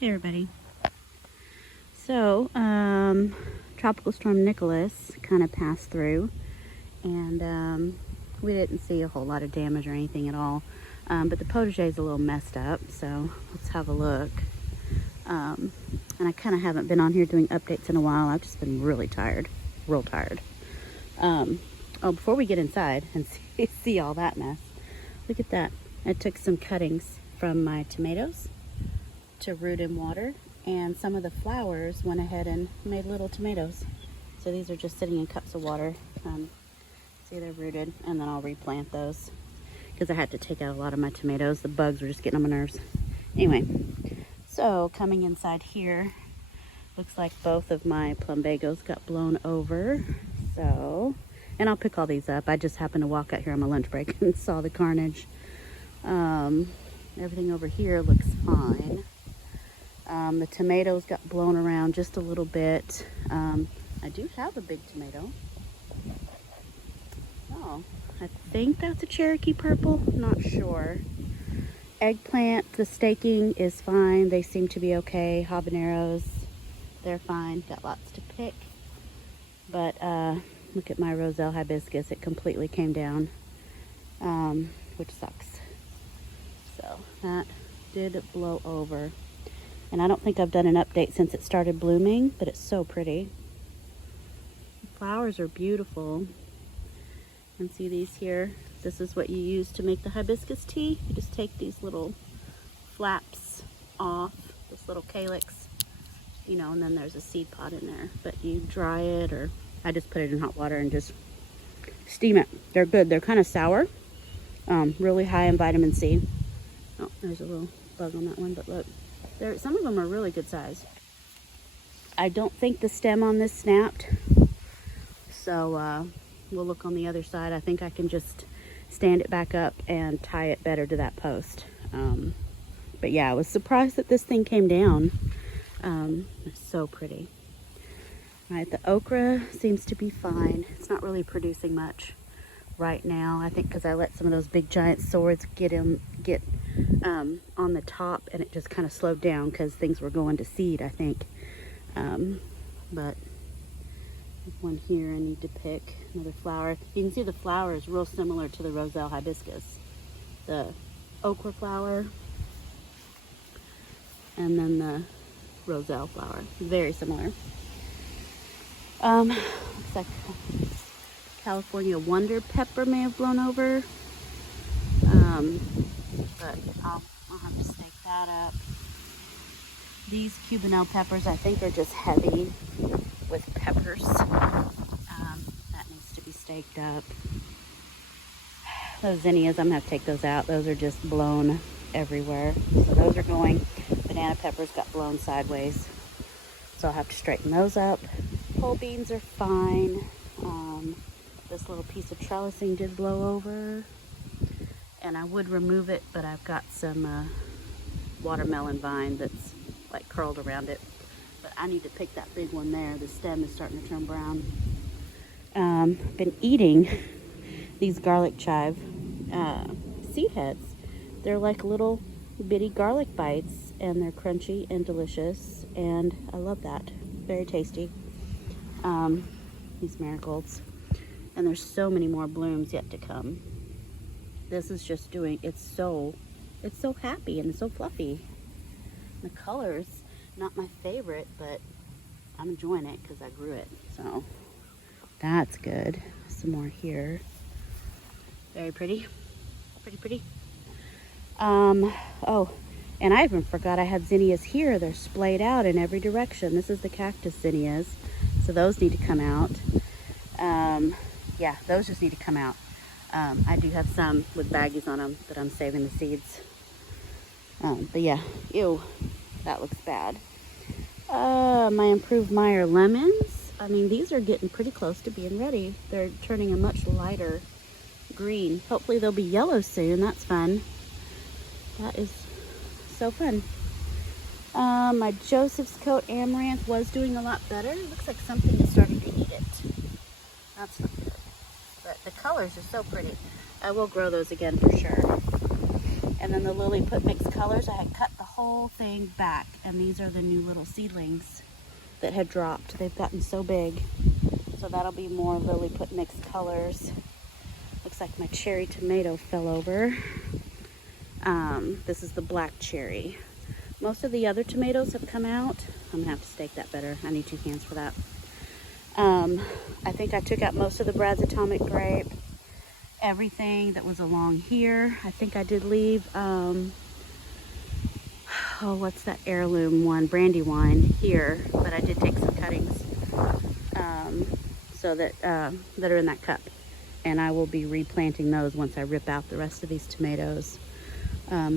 Hey everybody. So, Tropical Storm Nicholas kind of passed through, and we didn't see a whole lot of damage or anything at all. But the Potager is a little messed up, so let's have a look. And I kind of haven't been on here doing updates in a while. I've just been really tired, real tired. Before we get inside and see all that mess, look at that. I took some cuttings from my tomatoes to root in water, and some of the flowers went ahead and made little tomatoes. So these are just sitting in cups of water. See, they're rooted, and then I'll replant those because I had to take out a lot of my tomatoes. The bugs were just getting on my nerves. Anyway, so coming inside here, looks like both of my plumbagos got blown over. So, and I'll pick all these up. I just happened to walk out here on my lunch break and saw the carnage. Everything over here looks fine. The tomatoes got blown around just a little bit. I do have a big tomato. Oh, I think that's a Cherokee purple. Not sure. Eggplant, the staking is fine. They seem to be okay. Habaneros, they're fine. Got lots to pick. But look at my Roselle Hibiscus. It completely came down, which sucks. So that did blow over. And I don't think I've done an update since it started blooming, but it's so pretty. The flowers are beautiful. And see these here? This is what you use to make the hibiscus tea. You just take these little flaps off, this little calyx, you know, and then there's a seed pod in there. But you dry it, or I just put it in hot water and just steam it. They're good. They're kind of sour, really high in vitamin C. Oh, there's a little bug on that one, but look. Some of them are really good size. I don't think the stem on this snapped, so we'll look on the other side. I think I can just stand it back up and tie it better to that post. But yeah, I was surprised that this thing came down. It's so pretty. All right, the okra seems to be fine. It's not really producing much right now. I think because I let some of those big giant swords get on the top, and it just kind of slowed down because things were going to seed, I think. But one here I need to pick, another flower. You can see the flower is real similar to the Roselle Hibiscus. The okra flower and then the Roselle flower, very similar. Looks like California Wonder Pepper may have blown over. But I'll have to stake that up. These Cubanelle peppers, I think, are just heavy with peppers. That needs to be staked up. Those zinnias, I'm going to have to take those out. Those are just blown everywhere. So those are going. Banana peppers got blown sideways. So I'll have to straighten those up. Pole beans are fine. This little piece of trellising did blow over. And I would remove it, but I've got some watermelon vine that's like curled around it. But I need to pick that big one there. The stem is starting to turn brown. Been eating these garlic chive seed heads. They're like little bitty garlic bites, and they're crunchy and delicious, and I love that. Very tasty. These marigolds. And there's so many more blooms yet to come. This is just doing, it's so happy and so fluffy. The color's not my favorite, but I'm enjoying it because I grew it. So that's good. Some more here. Very pretty. Pretty. Oh, and I even forgot I had zinnias here. They're splayed out in every direction. This is the cactus zinnias. So those need to come out. Yeah, those just need to come out. I do have some with baggies on them that I'm saving the seeds. But yeah, ew, that looks bad. My improved Meyer lemons. I mean, these are getting pretty close to being ready. They're turning a much lighter green. Hopefully they'll be yellow soon. That's fun. That is so fun. My Joseph's Coat amaranth was doing a lot better. It looks like something is starting to eat it. That's not good. But the colors are so pretty. I will grow those again for sure. And then the Lily Put mixed colors, I had cut the whole thing back, and these are the new little seedlings that had dropped. They've gotten so big. So that'll be more lily put mixed colors. Looks like my cherry tomato fell over. This is the black cherry. Most of the other tomatoes have come out. I'm gonna have to stake that better. I need 2 hands for that. I think I took out most of the Brad's Atomic Grape. Everything that was along here. I think I did leave, oh, what's that heirloom one? Brandywine here. But I did take some cuttings so that, that are in that cup. And I will be replanting those once I rip out the rest of these tomatoes.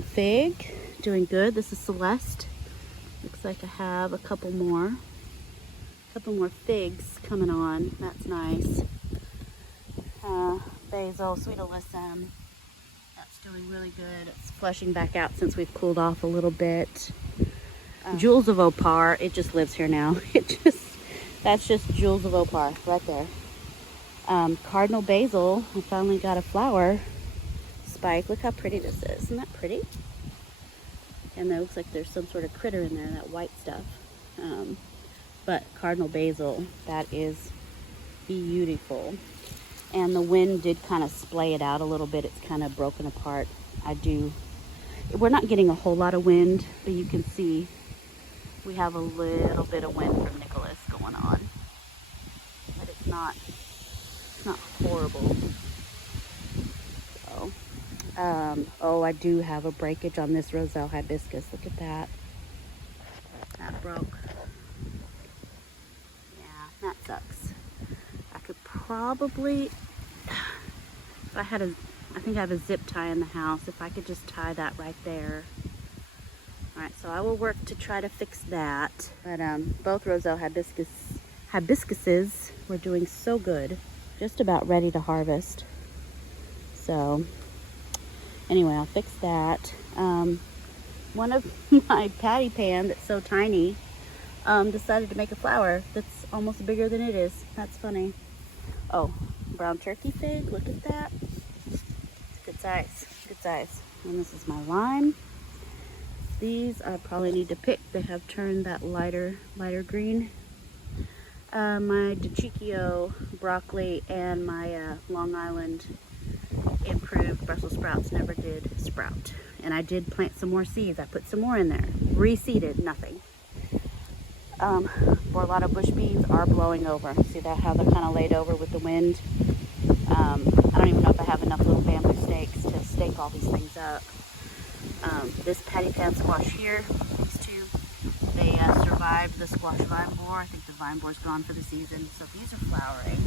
Fig, doing good. This is Celeste. Looks like I have a couple more figs coming on. That's nice. Basil, sweet alyssum. That's doing really good. It's flushing back out since we've cooled off a little bit. Jewels of Opar, it just lives here now. That's just Jewels of Opar right there. Cardinal basil, I finally got a flower spike. Look how pretty this is. Isn't that pretty? And it looks like there's some sort of critter in there, that white stuff. But cardinal basil, that is beautiful. And the wind did kind of splay it out a little bit. It's kind of broken apart. We're not getting a whole lot of wind, but you can see we have a little bit of wind from Nicholas going on. But it's not horrible. So, oh, I do have a breakage on this Roselle Hibiscus. Look at that. That broke. Yeah, that sucks. I could probably, if I had I think I have a zip tie in the house. If I could just tie that right there. All right, so I will work to try to fix that. But both Roselle hibiscuses were doing so good. Just about ready to harvest. So anyway, I'll fix that. One of my patty pan that's so tiny decided to make a flower that's almost bigger than it is. That's funny. Oh, brown turkey fig, look at that. It's good size, good size. And this is my lime. These I probably need to pick. They have turned that lighter green. My DiCiccio broccoli and my Long Island improved Brussels sprouts never did sprout. And I did plant some more seeds. I put some more in there. Reseeded, nothing. Borlato bush beans are blowing over. See that, how they're kind of laid over with the wind? I don't even know if I have enough little bamboo stakes to stake all these things up. This patty pan squash here, these two, they survived the squash vine borer. I think the vine bore's gone for the season. So these are flowering.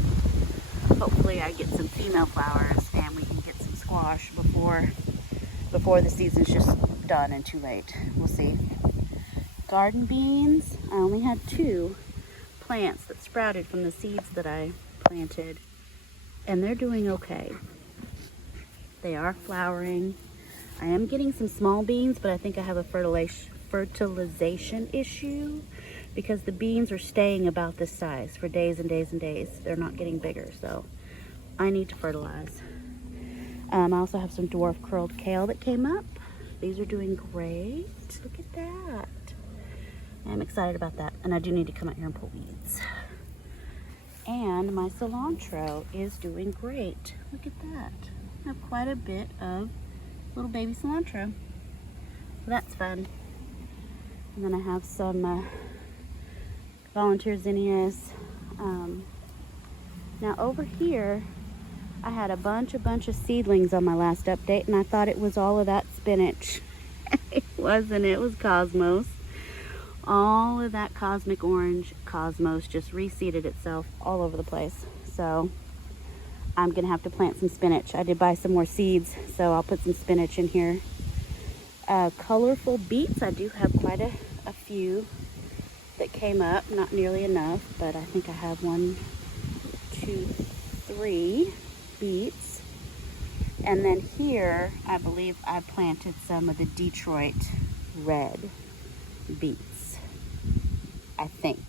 Hopefully I get some female flowers and we can get some squash before the season's just done and too late. We'll see. Garden beans, I only had 2 plants that sprouted from the seeds that I planted, and they're doing okay. They are flowering. I am getting some small beans, but I think I have a fertilization issue because the beans are staying about this size for days and days and days. They're not getting bigger, so I need to fertilize. I also have some dwarf curled kale that came up. These are doing great. Look at that. I'm excited about that, and I do need to come out here and pull weeds. And my cilantro is doing great. Look at that. I have quite a bit of little baby cilantro. So that's fun. And then I have some volunteer zinnias. Now over here, I had a bunch of seedlings on my last update, and I thought it was all of that spinach. It wasn't. It was cosmos. All of that cosmic orange cosmos just reseeded itself all over the place. So I'm gonna have to plant some spinach. I did buy some more seeds, so I'll put some spinach in here. Colorful beets, I do have quite a few that came up. Not nearly enough, but I think I have 1, 2, 3 beets. And then here, I believe I planted some of the Detroit red beets. I think.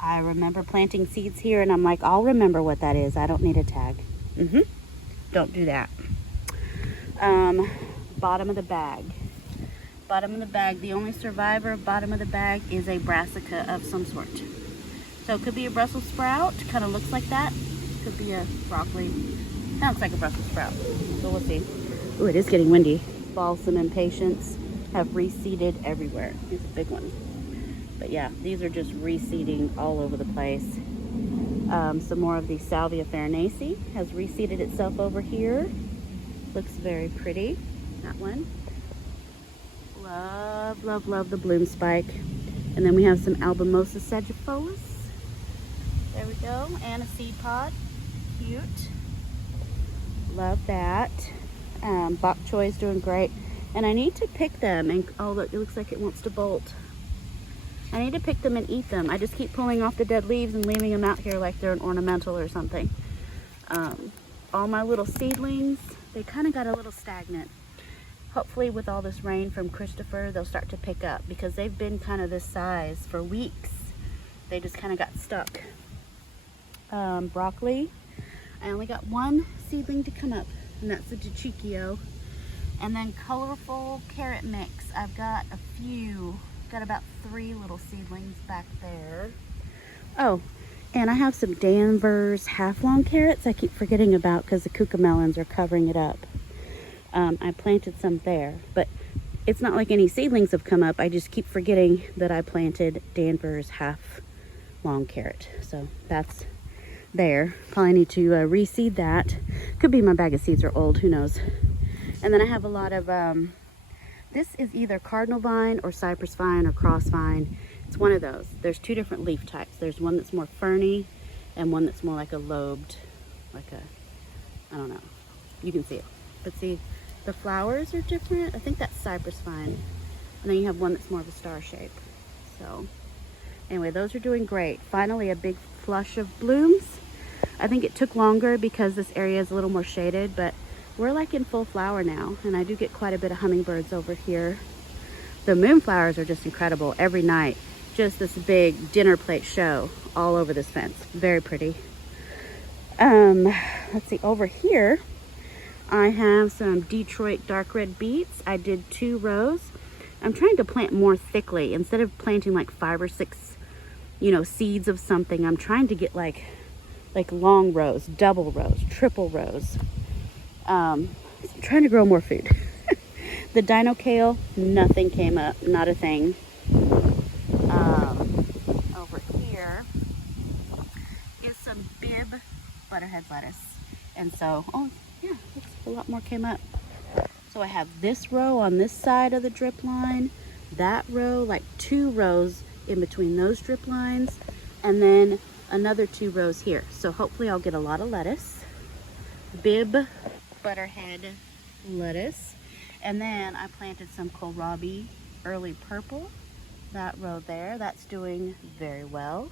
I remember planting seeds here, and I'm like, I'll remember what that is. I don't need a tag. Don't do that. Bottom of the bag. Bottom of the bag. The only survivor of bottom of the bag is a brassica of some sort. So it could be a Brussels sprout. Kind of looks like that. Could be a broccoli. That looks like a Brussels sprout. So we'll see. Ooh, it is getting windy. Balsam and patience have reseeded everywhere. Here's a big one. But yeah, these are just reseeding all over the place. Some more of the Salvia farinaceae has reseeded itself over here. Looks very pretty. That one. Love, love, love the bloom spike. And then we have some Albumosa sagifolus. There we go. And a seed pod. Cute. Love that. Bok choy is doing great. And I need to pick them. And oh, look, it looks like it wants to bolt. I need to pick them and eat them. I just keep pulling off the dead leaves and leaving them out here like they're an ornamental or something. All my little seedlings, they kind of got a little stagnant. Hopefully with all this rain from Christopher, they'll start to pick up because they've been kind of this size for weeks. They just kind of got stuck. Broccoli, I only got one seedling to come up, and that's the Dichikio. And then colorful carrot mix, I've got a few. Got about 3 little seedlings back there. Oh, and I have some Danvers half-long carrots I keep forgetting about because the cucamelons are covering it up. I planted some there, but it's not like any seedlings have come up. I just keep forgetting that I planted Danvers half-long carrot. So that's there. Probably need to reseed that. Could be my bag of seeds are old, who knows. And then I have a lot of, this is either cardinal vine or cypress vine or cross vine. It's one of those. There's 2 different leaf types. There's one that's more ferny and one that's more like a lobed, like a, I don't know. You can see it. But see, the flowers are different. I think that's cypress vine. And then you have one that's more of a star shape. So anyway, those are doing great. Finally, a big flush of blooms. I think it took longer because this area is a little more shaded, but we're like in full flower now. And I do get quite a bit of hummingbirds over here. The moonflowers are just incredible every night. Just this big dinner plate show all over this fence. Very pretty. Let's see, over here, I have some Detroit dark red beets. I did 2 rows. I'm trying to plant more thickly. Instead of planting like 5 or 6, you know, seeds of something, I'm trying to get like long rows, double rows, triple rows. I'm trying to grow more food. The dino kale, nothing came up, not a thing. Over here is some Bib butterhead lettuce. And so, oh yeah, a lot more came up. So I have this row on this side of the drip line, that row, like 2 rows in between those drip lines, and then another 2 rows here. So hopefully I'll get a lot of lettuce. Bib butterhead lettuce. And then I planted some kohlrabi early purple. That row there, that's doing very well.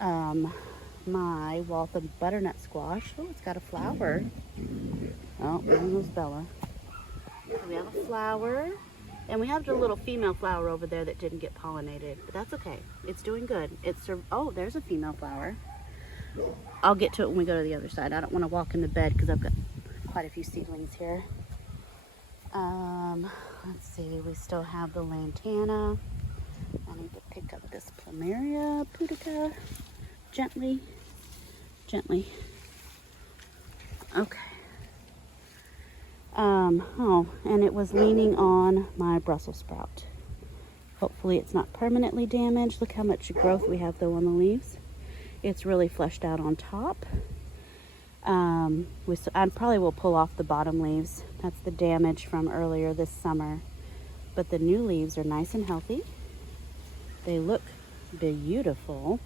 My Waltham butternut squash. Oh, it's got a flower. Oh, there goes Bella. So we have a flower. And we have a little female flower over there that didn't get pollinated. But that's okay. It's doing good. Oh, there's a female flower. I'll get to it when we go to the other side. I don't want to walk in the bed because I've got quite a few seedlings here. Let's see, we still have the lantana. I need to pick up this plumeria pudica gently. Okay. Oh, and it was leaning on my Brussels sprout. Hopefully it's not permanently damaged. Look how much growth we have though on the leaves. It's really fleshed out on top. I probably will pull off the bottom leaves. That's the damage from earlier this summer. But the new leaves are nice and healthy. They look beautiful.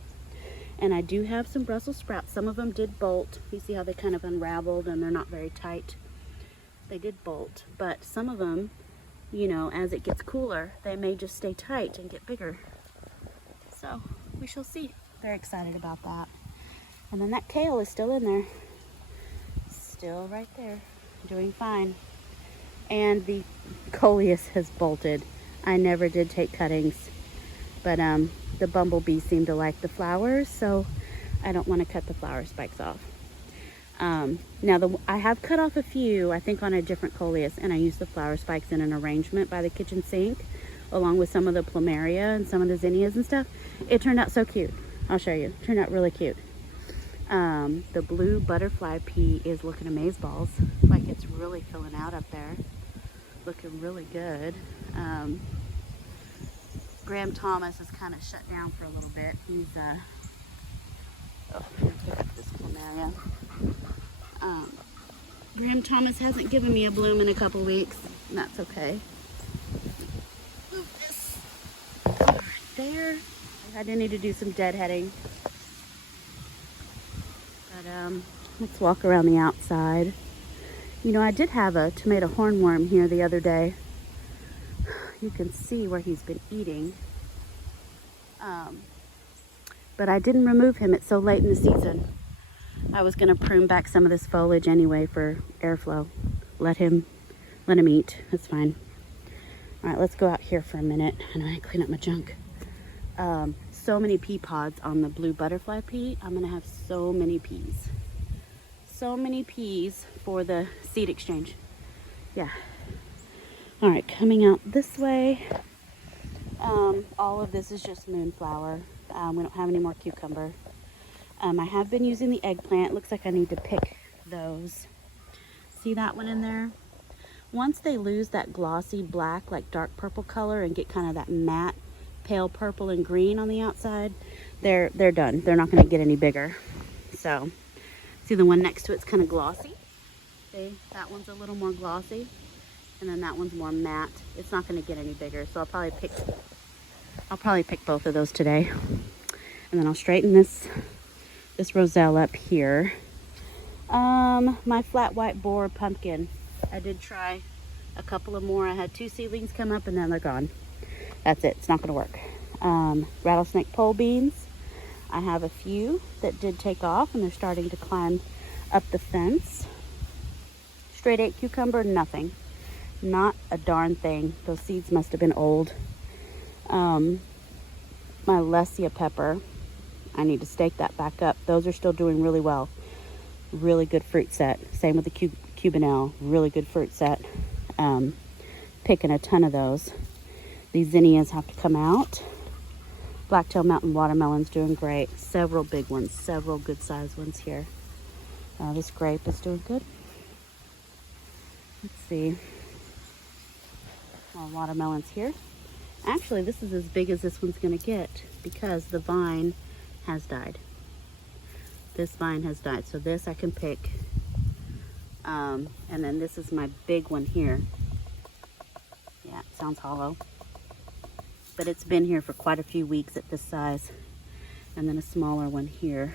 And I do have some Brussels sprouts. Some of them did bolt. You see how they kind of unraveled and they're not very tight. They did bolt, but some of them, you know, as it gets cooler, they may just stay tight and get bigger. So we shall see. Very excited about that. And then that kale is still in there. Still right there, doing fine. And the Coleus has bolted. I never did take cuttings, but the bumblebees seem to like the flowers, so I don't want to cut the flower spikes off. Now I have cut off a few, I think on a different Coleus, and I used the flower spikes in an arrangement by the kitchen sink, along with some of the plumeria and some of the zinnias and stuff. It turned out so cute. I'll show you. It turned out really cute. The blue butterfly pea is looking amazeballs. Like it's really filling out up there. Looking really good. Graham Thomas is kind of shut down for a little bit. He's pick up this plumeria. Graham Thomas hasn't given me a bloom in a couple weeks, and that's okay. Move this right there. I did need to do some deadheading. But let's walk around the outside. You know, I did have a tomato hornworm here the other day. You can see where he's been eating. But I didn't remove him. It's so late in the season. I was gonna prune back some of this foliage anyway for airflow. Let him eat. That's fine. All right, let's go out here for a minute and I clean up my junk. So many pea pods on the blue butterfly pea. I'm gonna have so many peas. So many peas for the seed exchange. Yeah. All right, coming out this way. All of this is just moonflower. We don't have any more cucumber. I have been using the eggplant. Looks like I need to pick those. See that one in there? Once they lose that glossy black, like dark purple color and get kind of that matte, pale purple and green on the outside, they're done. They're not gonna get any bigger. So, see the one next to it's kind of glossy? See, that one's a little more glossy. And then that one's more matte. It's not gonna get any bigger. So I'll probably pick both of those today. And then I'll straighten this Roselle up here. My flat white boar pumpkin. I did try a couple of more. I had 2 seedlings come up and then they're gone. That's it. It's not going to work. Rattlesnake pole beans. I have a few that did take off and they're starting to climb up the fence. Straight 8 cucumber, nothing. Not a darn thing. Those seeds must have been old. My Lesia pepper. I need to stake that back up. Those are still doing really well. Really good fruit set. Same with the Cubanelle. Really good fruit set. Picking a ton of those. These zinnias have to come out. Blacktail mountain watermelon's doing great. Several big ones. Several good sized ones here. This grape is doing good. Let's see. More watermelons here. Actually, this is as big as this one's going to get because the vine has died. This vine has died. So this I can pick. And then this is my big one here. Yeah, it sounds hollow. But it's been here for quite a few weeks at this size. And then a smaller one here.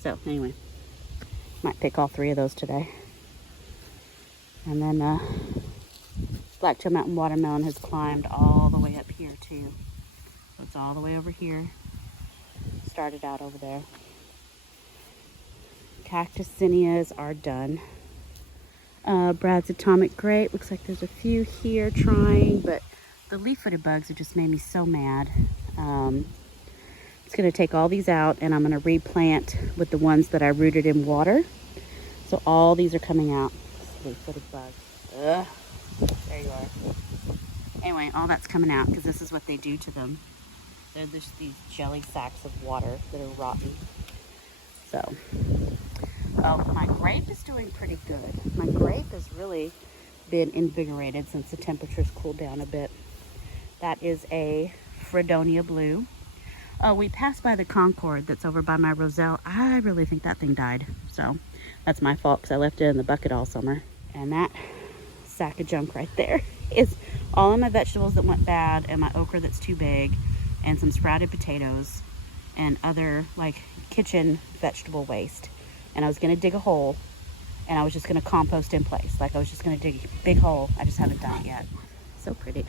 So anyway, might pick all 3 of those today. And then Blacktail mountain watermelon has climbed all the way up here too. So it's all the way over here. Started out over there. Cactus zinnias are done. Brad's atomic grape. Looks like there's a few here trying, but the leaf-footed bugs have just made me so mad. It's going to take all these out and I'm going to replant with the ones that I rooted in water. So all these are coming out. Leaf-footed bugs. Ugh. There you are. Anyway, all that's coming out because this is what they do to them. They're just these jelly sacks of water that are rotten. So, my grape is doing pretty good. My grape has really been invigorated since the temperatures cooled down a bit. That is a Fredonia Blue. We passed by the Concord that's over by my Roselle. I really think that thing died. So, that's my fault because I left it in the bucket all summer. And that sack of junk right there is all of my vegetables that went bad and my okra that's too big and some sprouted potatoes and other like kitchen vegetable waste. And I was going to dig a hole and I was just going to compost in place. Like I was just going to dig a big hole. I just haven't done it yet. So pretty.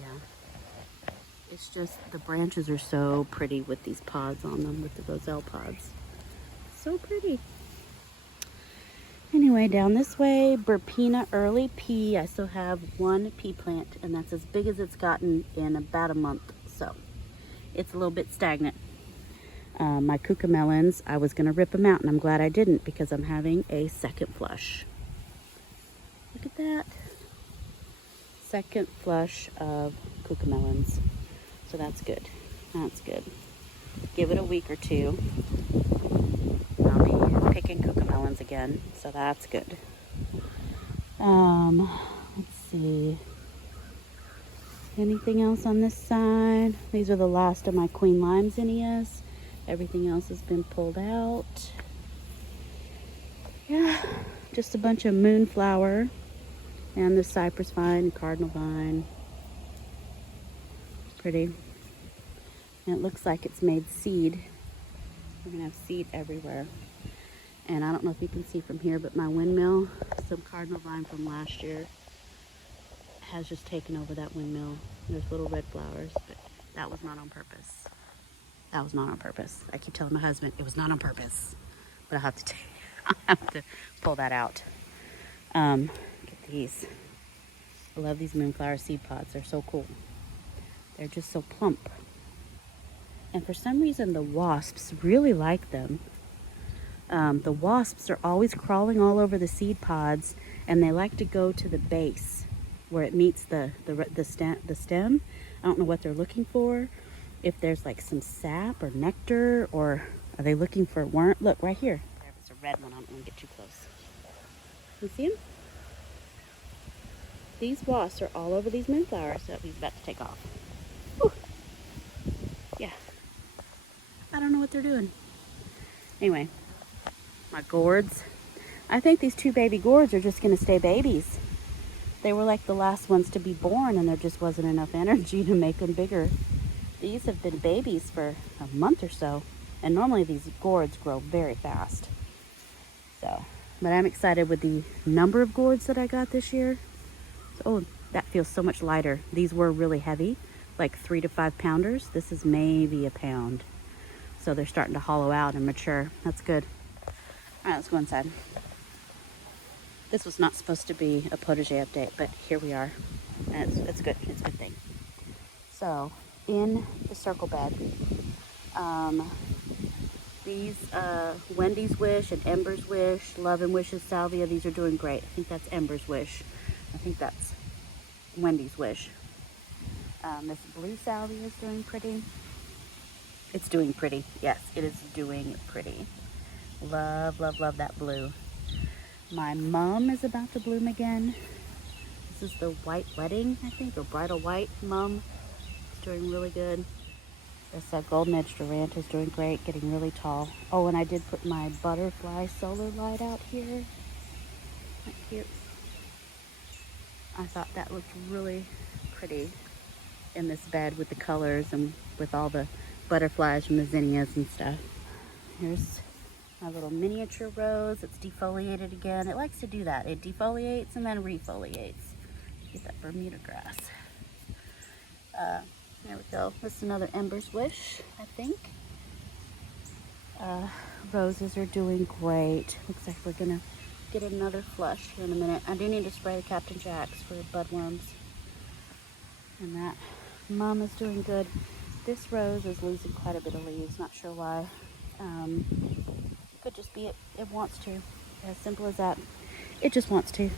Yeah. It's just the branches are so pretty with these pods on them, with the Roselle pods. So pretty. Anyway, down this way, Burpina early pea. I still have 1 pea plant, and that's as big as it's gotten in about a month. So, it's a little bit stagnant. My cucamelons, I was going to rip them out, and I'm glad I didn't because I'm having a second flush. Look at that. Second flush of cucamelons. So that's good. That's good. Give it a week or two. I'll be picking cucamelons again. So that's good. Let's see. Anything else on this side? These are the last of my Queen Lime zinnias. Everything else has been pulled out. Yeah, just a bunch of moonflower and the cypress vine, cardinal vine. Pretty. And it looks like it's made seed. We're gonna have seed everywhere. And I don't know if you can see from here, but my windmill, some cardinal vine from last year, has just taken over that windmill. There's little red flowers, but that was not on purpose. That was not on purpose. I keep telling my husband it was not on purpose, but I'll have to pull that out. Get these. I love these moonflower seed pods. They're so cool. They're just so plump. And for some reason, the wasps really like them. The wasps are always crawling all over the seed pods, and they like to go to the base where it meets the stem. I don't know what they're looking for. If there's like some sap or nectar, or are they looking for worm? Look right here. There's a red one. I don't want to get too close. You see him? These wasps are all over these moonflowers that he's about to take off. Whew. Yeah. I don't know what they're doing. Anyway, my gourds. I think these two baby gourds are just going to stay babies. They were like the last ones to be born, and there just wasn't enough energy to make them bigger. These have been babies for a month or so, and normally these gourds grow very fast. So, but I'm excited with the number of gourds that I got this year. So, oh, that feels so much lighter. These were really heavy, like 3 to 5 pounders. This is maybe a pound. So they're starting to hollow out and mature. That's good. All right, let's go inside. This was not supposed to be a potager update, but here we are. And it's good. It's a good thing. So, in the circle bed, these Wendy's Wish and Ember's Wish, Love and Wish's salvia, these are doing great. I think that's Ember's Wish. I think that's Wendy's Wish. This blue salvia is doing pretty. It's doing pretty. Yes, it is doing pretty. Love, love, love that blue. My mum is about to bloom again. This is the White Wedding, I think, or Bridal White mum. It's doing really good. This Golden Edge Durant is doing great, getting really tall. Oh, and I did put my butterfly solar light out here. Isn't that cute? I thought that looked really pretty in this bed with the colors and with all the butterflies from the zinnias and stuff. Here's my little miniature rose. It's defoliated again. It likes to do that. It defoliates and then refoliates. Get that Bermuda grass. There we go. This is another Ember's Wish, I think. Roses are doing great. Looks like we're gonna get another flush here in a minute. I do need to spray the Captain Jacks for budworms. And that mom is doing good. This rose is losing quite a bit of leaves. Not sure why. Could just be it wants to. As simple as that. It just wants to.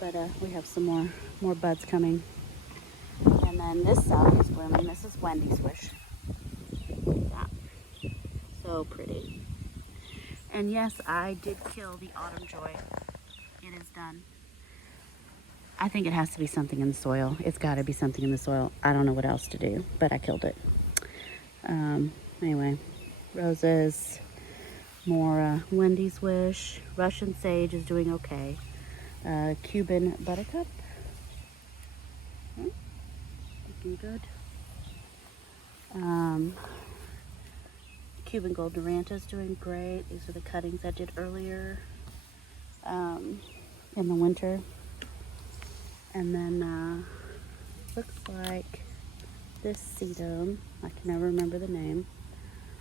But we have some more buds coming. And then this salvia is blooming. This is Wendy's Wish. That. So pretty. And yes, I did kill the Autumn Joy. It is done. I think it has to be something in the soil. It's got to be something in the soil. I don't know what else to do, but I killed it. Anyway, roses, more Wendy's Wish. Russian Sage is doing okay. Cuban Buttercup. Looking good. Cuban Gold Duranta is doing great. These are the cuttings I did earlier in the winter. And then looks like this sedum, I can never remember the name,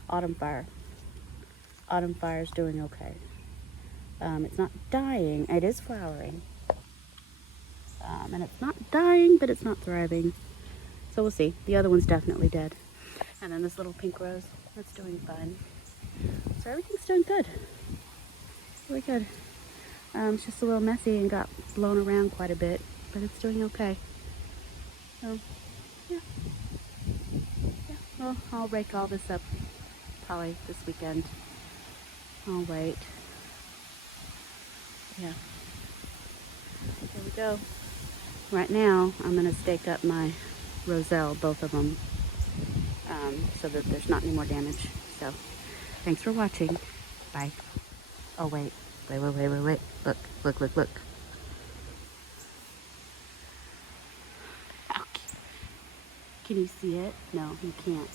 Autumn Fire. Autumn Fire is doing okay. It's not dying, it is flowering. And it's not dying, but it's not thriving. So we'll see. The other one's definitely dead. And then this little pink rose. That's doing fine. So everything's doing good. Really good. It's just a little messy and got blown around quite a bit, but it's doing okay. So, yeah. Well, I'll rake all this up probably this weekend. I'll wait. Yeah. There we go. Right now, I'm going to stake up my Roselle, both of them, so that there's not any more damage. So, thanks for watching. Bye. Oh, wait. Wait. Look. Can you see it? No, you can't.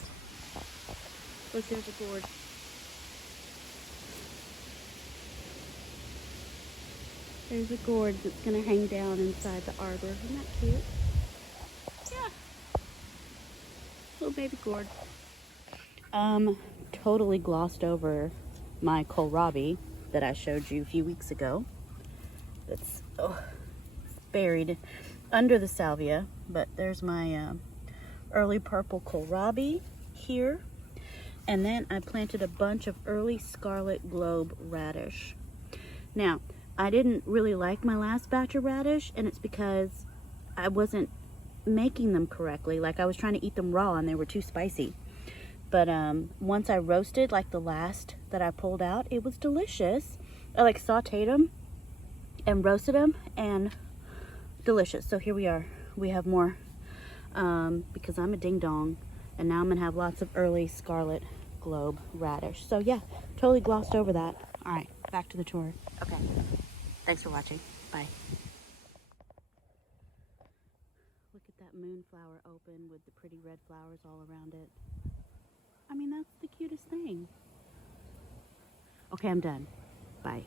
Look, there's a gourd. There's a gourd that's going to hang down inside the arbor. Isn't that cute? Yeah. Little baby gourd. Totally glossed over my kohlrabi that I showed you a few weeks ago. It's buried under the salvia, but there's my early purple kohlrabi here. And then I planted a bunch of early scarlet globe radish. Now, I didn't really like my last batch of radish, and it's because I wasn't making them correctly. Like, I was trying to eat them raw and they were too spicy. But once I roasted, like the last that I pulled out, it was delicious. I like sauteed them and roasted them, and delicious. So here we are. We have more because I'm a ding dong, and now I'm gonna have lots of early scarlet globe radish. So yeah, totally glossed over that. All right, back to the tour. Okay, thanks for watching. Bye. Look at that moonflower open with the pretty red flowers all around it. I mean, that's the cutest thing. Okay, I'm done. Bye.